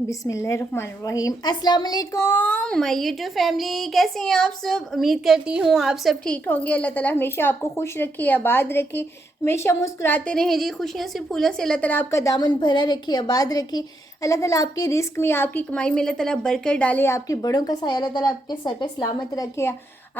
बिस्मिल्लाहिर्रहमानिर्रहीम। अस्सलाम वालेकुम माय यूट्यूब फैमिली, कैसे हैं आप सब। उम्मीद करती हूँ आप सब ठीक होंगे। अल्लाह ताला हमेशा आपको खुश रखे, आबाद रखे, हमेशा मुस्कुराते रहें जी। खुशियों से फूलों से अल्लाह ताला आपका दामन भरा रखे, आबाद रखे। अल्लाह ताला आपके रिस्क में, आपकी कमाई में अल्लाह ताला बरकत डाले। आपके बड़ों का साया अल्लाह ताला आपके सर पे सलामत रखे।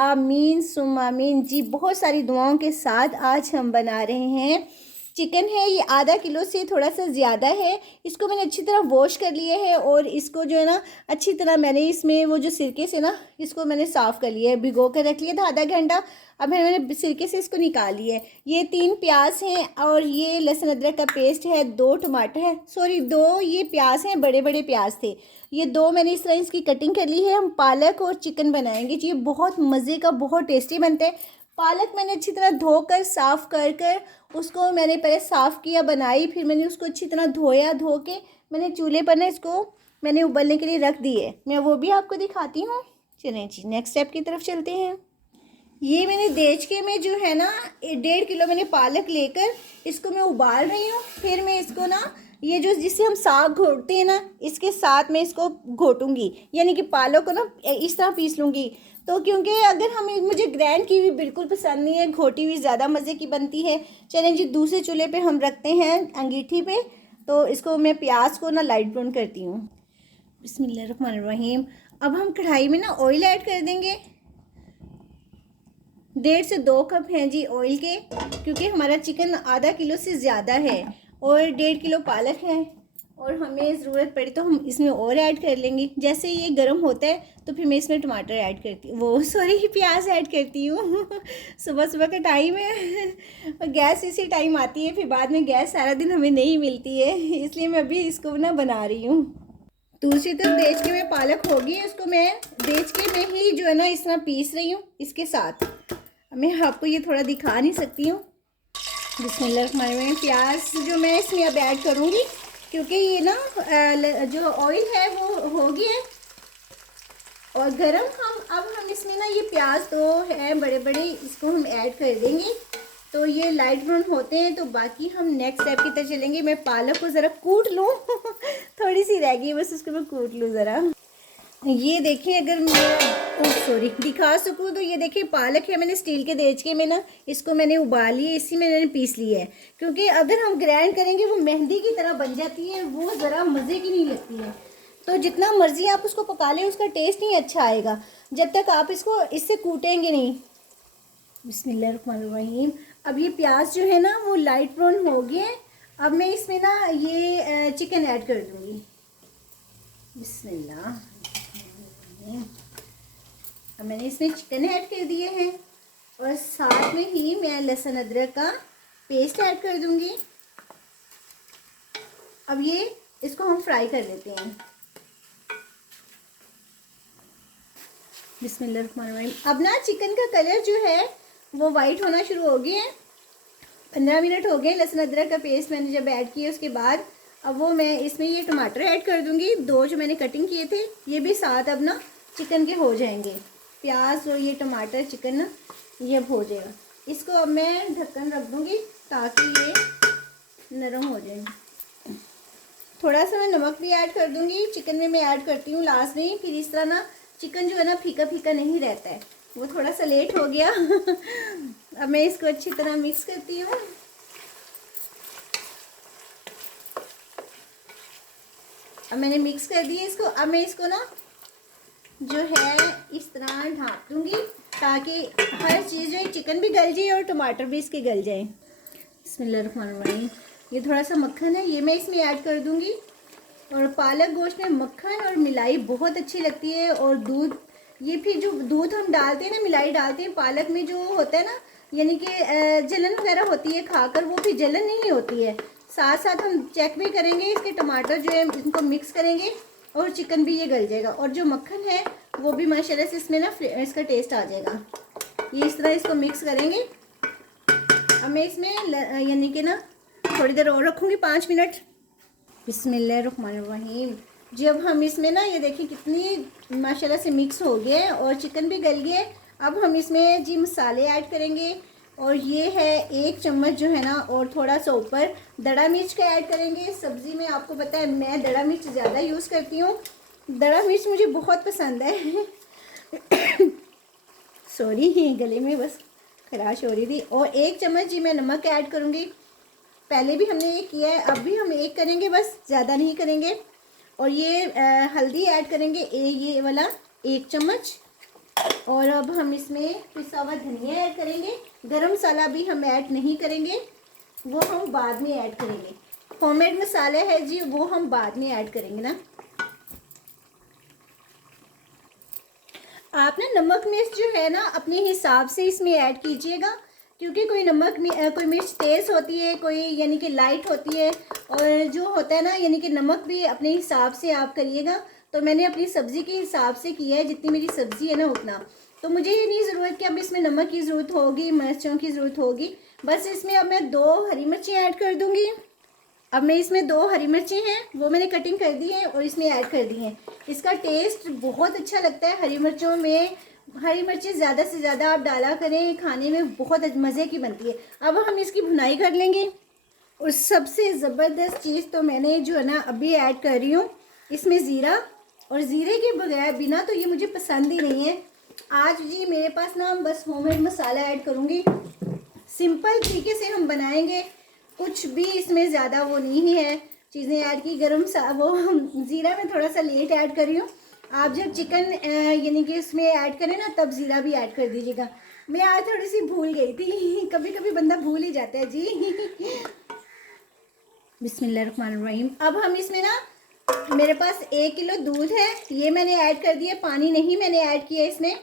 आमीन सुम आमीन जी। बहुत सारी दुआओं के साथ आज हम बना रहे हैं चिकन है। ये आधा किलो से थोड़ा सा ज़्यादा है। इसको मैंने अच्छी तरह वॉश कर लिया है और इसको जो है ना अच्छी तरह मैंने इसमें वो जो सिरके से ना इसको मैंने साफ़ कर लिया है, भिगो कर रख लिया था आधा घंटा। अब मैंने सिरके से इसको निकाल लिया है। ये 3 प्याज हैं और ये लहसुन अदरक का पेस्ट है, 2 टमाटर है, सॉरी 2 ये प्याज हैं, बड़े बड़े प्याज थे। ये 2 मैंने इस तरह इसकी कटिंग कर ली है। हम पालक और चिकन बनाएंगे जी। ये बहुत मज़े का, बहुत टेस्टी बनता है। पालक मैंने अच्छी तरह धोकर साफ़ कर कर उसको मैंने पहले साफ़ किया, बनाई, फिर मैंने उसको अच्छी तरह धोया। धो के मैंने चूल्हे पर ना इसको मैंने उबलने के लिए रख दिए। मैं वो भी आपको दिखाती हूँ। चलें जी नेक्स्ट स्टेप की तरफ चलते हैं। ये मैंने देचके में जो है ना 1.5 किलो मैंने पालक लेकर इसको मैं उबाल रही हूँ। फिर मैं इसको ना ये जो जिससे हम साग घोटते हैं ना इसके साथ मैं इसको घोटूंगी, यानी कि पालक को ना इस तरह पीस लूँगी। तो क्योंकि अगर हमें मुझे ग्रैंड की हुई बिल्कुल पसंद नहीं है, घोटी हुई ज़्यादा मज़े की बनती है। चलें जी दूसरे चूल्हे पे हम रखते हैं अंगीठी पे। तो इसको मैं प्याज को ना लाइट ब्राउन करती हूँ। बिस्मिल्लाहिर्रहमानिर्रहीम। अब हम कढ़ाई में ना ऑयल ऐड कर देंगे। 1.5 से 2 कप हैं जी ऑयल के, क्योंकि हमारा चिकन आधा किलो से ज़्यादा है और 1.5 किलो पालक है और हमें ज़रूरत पड़ी तो हम इसमें और ऐड कर लेंगे। जैसे ये गर्म होता है तो फिर मैं इसमें टमाटर ऐड करती हूँ, वो सॉरी प्याज ऐड करती हूँ। सुबह सुबह का टाइम है और गैस इसी टाइम आती है, फिर बाद में गैस सारा दिन हमें नहीं मिलती है, इसलिए मैं अभी इसको ना बना रही हूँ। दूसरी तरफ देचके में पालक होगी, उसको मैं देचके में ही जो है ना इस तरह पीस रही हूँ इसके साथ। मैं आपको ये थोड़ा दिखा नहीं सकती हूँ। बिस्मिल्लाहिर्रहमानिर्रहीम। प्याज जो मैं इसमें अब ऐड करूँगी, क्योंकि ये ना जो ऑयल है वो हो गया है और गरम। हम इसमें ना ये प्याज तो है बड़े बड़े, इसको हम ऐड कर देंगे। तो ये लाइट ब्राउन होते हैं तो बाकी हम नेक्स्ट स्टेप की तरफ चलेंगे। मैं पालक को ज़रा कूट लूँ थोड़ी सी रह गई बस, उसको मैं कूट लूँ ज़रा। ये देखिए, अगर मैं सॉरी दिखा सकूँ तो ये देखिए पालक है, मैंने स्टील के देचके में ना इसको मैंने उबाल लिया, इसी में मैंने पीस लिया है। क्योंकि अगर हम ग्राइंड करेंगे वो मेहंदी की तरह बन जाती है, वो ज़रा मज़े की नहीं लगती है। तो जितना मर्ज़ी आप उसको पका लें उसका टेस्ट नहीं अच्छा आएगा जब तक आप इसको इससे कूटेंगे नहीं। बिस्मिल्लाहिर्रहमानिर्रहीम। अब ये प्याज जो है ना वो लाइट ब्राउन हो गया है। अब मैं इसमें ना ये चिकन ऐड कर दूँगी। बिस्मिल्लाह। अब मैंने इसमें चिकन ऐड कर दिए हैं और साथ में ही मैं लहसुन अदरक का पेस्ट ऐड कर दूंगी। अब ये इसको हम फ्राई कर लेते हैं। बिस्मिल्लाहिर्रहमानिर्रहीम। अब ना चिकन का कलर जो है वो वाइट होना शुरू हो गया है। 15 मिनट हो गए लहसुन अदरक का पेस्ट मैंने जब ऐड किया उसके बाद। अब वो मैं इसमें ये टमाटर ऐड कर दूंगी, 2 जो मैंने कटिंग किए थे, ये भी साथ अब ना चिकन के हो जाएंगे। प्याज और ये टमाटर चिकन ना ये अब हो जाएगा। इसको अब मैं ढक्कन रख दूंगी ताकि ये नरम हो जाए। थोड़ा सा मैं नमक भी ऐड कर दूंगी, चिकन में मैं ऐड करती हूँ लास्ट में, फिर इस तरह ना चिकन जो है ना फीका फीका नहीं रहता है। वो थोड़ा सा लेट हो गया अब मैं इसको अच्छी तरह मिक्स करती हूँ। अब मैंने मिक्स कर दिया इसको। अब मैं इसको ना जो है इस तरह ढाँप दूँगी ताकि हर चीज़ जो है चिकन भी गल जाए और टमाटर भी इसके गल जाए। बिस्मिल्लाहिर्रहमानिर्रहीम। ये थोड़ा सा मक्खन है, ये मैं इसमें ऐड कर दूँगी। और पालक गोश्त में मक्खन और मिलाई बहुत अच्छी लगती है। और दूध, ये फिर जो दूध हम डालते हैं ना, मिलाई डालते हैं पालक में, जो होता है ना यानी कि जलन वगैरह होती है खाकर, वो फिर जलन नहीं होती है। साथ साथ हम चेक भी करेंगे इसके टमाटर जो है, इनको मिक्स करेंगे और चिकन भी ये गल जाएगा और जो मक्खन है वो भी माशाल्लाह से इसमें ना इसका टेस्ट आ जाएगा। ये इस तरह इसको मिक्स करेंगे। अब मैं इसमें यानी कि ना थोड़ी देर और रखूँगी, 5 मिनट। बिस्मिल्लाहिर्रहमानिर्रहीम। जब हम इसमें ना ये देखिए कितनी माशाल्लाह से मिक्स हो गए और चिकन भी गल गए। अब हम इसमें जी मसाले ऐड करेंगे। और ये है 1 चम्मच जो है ना, और थोड़ा सा ऊपर दड़ा मिर्च का ऐड करेंगे। सब्ज़ी में आपको पता है मैं दड़ा मिर्च ज़्यादा यूज़ करती हूँ, दड़ा मिर्च मुझे बहुत पसंद है। सॉरी, गले में बस खराश हो रही थी। और 1 चम्मच जी मैं नमक ऐड करूँगी। पहले भी हमने ये किया है, अब भी हम 1 करेंगे, बस ज़्यादा नहीं करेंगे। और ये हल्दी ऐड करेंगे ये वाला 1 चम्मच। और अब हम इसमें पिसा हुआ धनिया ऐड करेंगे। गरम मसाला भी हम ऐड नहीं करेंगे, वो हम बाद में ऐड करेंगे। होममेड मसाला है जी, वो हम बाद में ऐड करेंगे ना। आप ना नमक मिर्च जो है ना अपने हिसाब से इसमें ऐड कीजिएगा, क्योंकि कोई कोई मिर्च तेज़ होती है, कोई यानी कि लाइट होती है, और जो होता है ना यानी कि नमक भी अपने हिसाब से आप करिएगा। तो मैंने अपनी सब्ज़ी के हिसाब से किया है, जितनी मेरी सब्ज़ी है ना उतना। तो मुझे ये नहीं ज़रूरत कि अब इसमें नमक की ज़रूरत होगी, मिर्चों की ज़रूरत होगी। बस इसमें अब मैं 2 हरी मिर्चें ऐड कर दूँगी। अब मैं इसमें 2 हरी मिर्चें हैं वो मैंने कटिंग कर दी है और इसमें ऐड कर दी हैं। इसका टेस्ट बहुत अच्छा लगता है हरी मिर्चों में। हरी मिर्चें ज़्यादा से ज़्यादा आप डाला करें, खाने में बहुत मज़े की बनती है। अब हम इसकी भुनाई कर लेंगे। और सबसे ज़बरदस्त चीज़ तो मैंने जो है ना अभी ऐड कर रही हूँ इसमें ज़ीरा। और ज़ीरे के बगैर बिना तो ये मुझे पसंद ही नहीं है। आज जी मेरे पास ना बस होममेड मसाला ऐड करूँगी, सिंपल तरीके से हम बनाएंगे, कुछ भी इसमें ज़्यादा वो नहीं है चीज़ें ऐड की। वो ज़ीरा मैं थोड़ा सा लेट ऐड कर रही हूँ। आप जब चिकन यानी कि इसमें ऐड करें ना तब ज़ीरा भी ऐड कर दीजिएगा। मैं आज थोड़ी सी भूल गई थी, कभी कभी बंदा भूल ही जाता है जी। बिस्मिल्लाहिर्रहमानिर्रहीम। अब हम इसमें ना मेरे पास 1 किलो दूध है, ये मैंने ऐड कर दिया, पानी नहीं मैंने ऐड किया इसमें।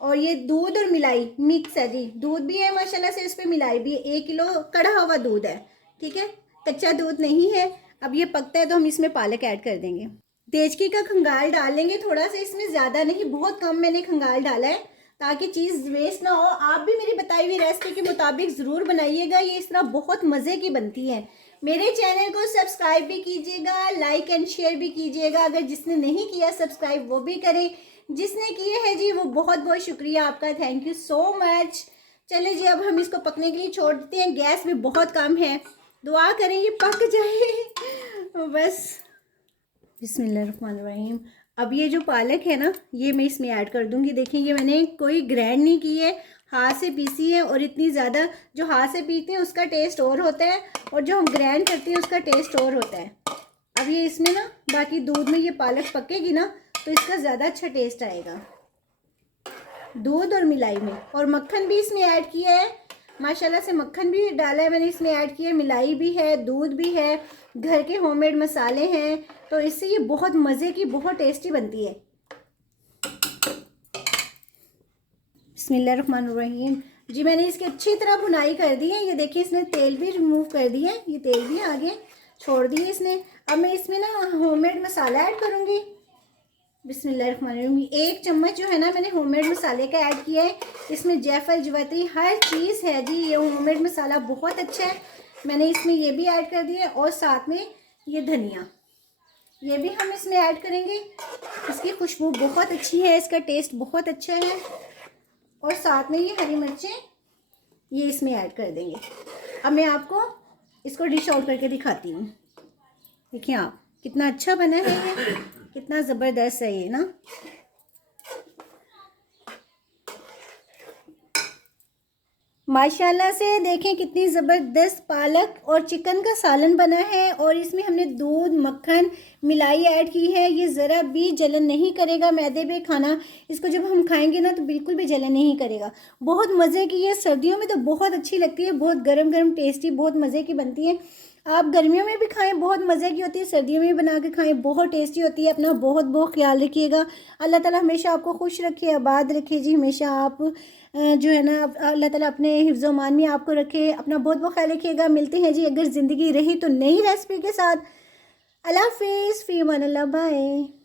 और ये दूध और मिलाई मिक्स है जी, दूध भी है माशाल्लाह से, इस पर मिलाई भी 1 किलो कड़ा हुआ दूध है, ठीक है, कच्चा दूध नहीं है। अब ये पकता है तो हम इसमें पालक ऐड कर देंगे। देचकी का खंगाल डाल लेंगे थोड़ा सा, इसमें ज़्यादा नहीं, बहुत कम मैंने खंगाल डाला है ताकि चीज़ वेस्ट ना हो। आप भी मेरी बताई हुई रेसिपी के मुताबिक ज़रूर बनाइएगा, ये इस तरह बहुत मज़े की बनती है। मेरे चैनल को सब्सक्राइब भी कीजिएगा, लाइक एंड शेयर भी कीजिएगा। अगर जिसने नहीं किया सब्सक्राइब वो भी करें, जिसने किए है जी वो बहुत बहुत शुक्रिया आपका, थैंक यू सो मच। चलिए जी अब हम इसको पकने के लिए छोड़ देते हैं, गैस भी बहुत कम है, दुआ करें ये पक जाए बस। बिस्मिल्लाहिर्रहमानिर्रहीम। अब ये जो पालक है ना ये मैं इसमें ऐड कर दूंगी। देखिए ये मैंने कोई ग्राइंड नहीं की है, हाथ से पीसी है। और इतनी ज़्यादा जो हाथ से पीते हैं उसका टेस्ट और होता है, और जो हम ग्राइंड करते हैं उसका टेस्ट और होता है। अब ये इसमें ना बाकी दूध में ये पालक पकेगी ना तो इसका ज़्यादा अच्छा टेस्ट आएगा, दूध और मिलाई में। और मक्खन भी इसमें ऐड किया है, माशाल्लाह से मक्खन भी डाला है मैंने इसमें ऐड किया है, मिलाई भी है, दूध भी है, घर के होममेड मसाले हैं, तो इससे ये बहुत मज़े की बहुत टेस्टी बनती है। बिस्मिल्लाहिर्रहमानिर्रहीम। जी मैंने इसकी अच्छी तरह भुनाई कर दी है, ये देखिए इसने तेल भी रिमूव कर दिया है, ये तेल भी आगे छोड़ दिए इसने। अब मैं इसमें ना होममेड मसाला ऐड करूँगी। बिस्मिल्लाहिर्रहमानिर्रहीम। 1 चम्मच जो है ना मैंने होममेड मसाले का ऐड किया है, इसमें जायफल जवैत्री हर चीज़ है जी, ये होममेड मसाला बहुत अच्छा है। मैंने इसमें ये भी ऐड कर दिया और साथ में ये धनिया ये भी हम इसमें ऐड करेंगे। इसकी खुशबू बहुत अच्छी है, इसका टेस्ट बहुत अच्छा है। और साथ में ये हरी मिर्चें ये इसमें ऐड कर देंगे। अब मैं आपको इसको डिश आउट करके दिखाती हूँ। देखिए आप कितना अच्छा बना है ये, कितना ज़बरदस्त है ये ना। माशाल्लाह से देखें कितनी ज़बरदस्त पालक और चिकन का सालन बना है। और इसमें हमने दूध मक्खन मिलाई ऐड की है, ये ज़रा भी जलन नहीं करेगा मैदे पे खाना। इसको जब हम खाएंगे ना तो बिल्कुल भी जलन नहीं करेगा, बहुत मज़े की है। सर्दियों में तो बहुत अच्छी लगती है, बहुत गरम गरम टेस्टी बहुत मज़े की बनती है। आप गर्मियों में भी खाएं बहुत मज़े की होती है, सर्दियों में भी बना के खाएं बहुत टेस्टी होती है। अपना बहुत बहुत ख्याल रखिएगा, अल्लाह ताला हमेशा आपको खुश रखे, आबाद रखे जी। हमेशा आप जो है ना अल्लाह ताला अपने हिफ्ज़ मान में आपको रखे। अपना बहुत बहुत ख्याल रखिएगा। मिलते हैं जी अगर ज़िंदगी रही तो नई रेसिपी के साथ। अल्लाह हाफिज़, फ़ी अमान अल्लाह, बाय।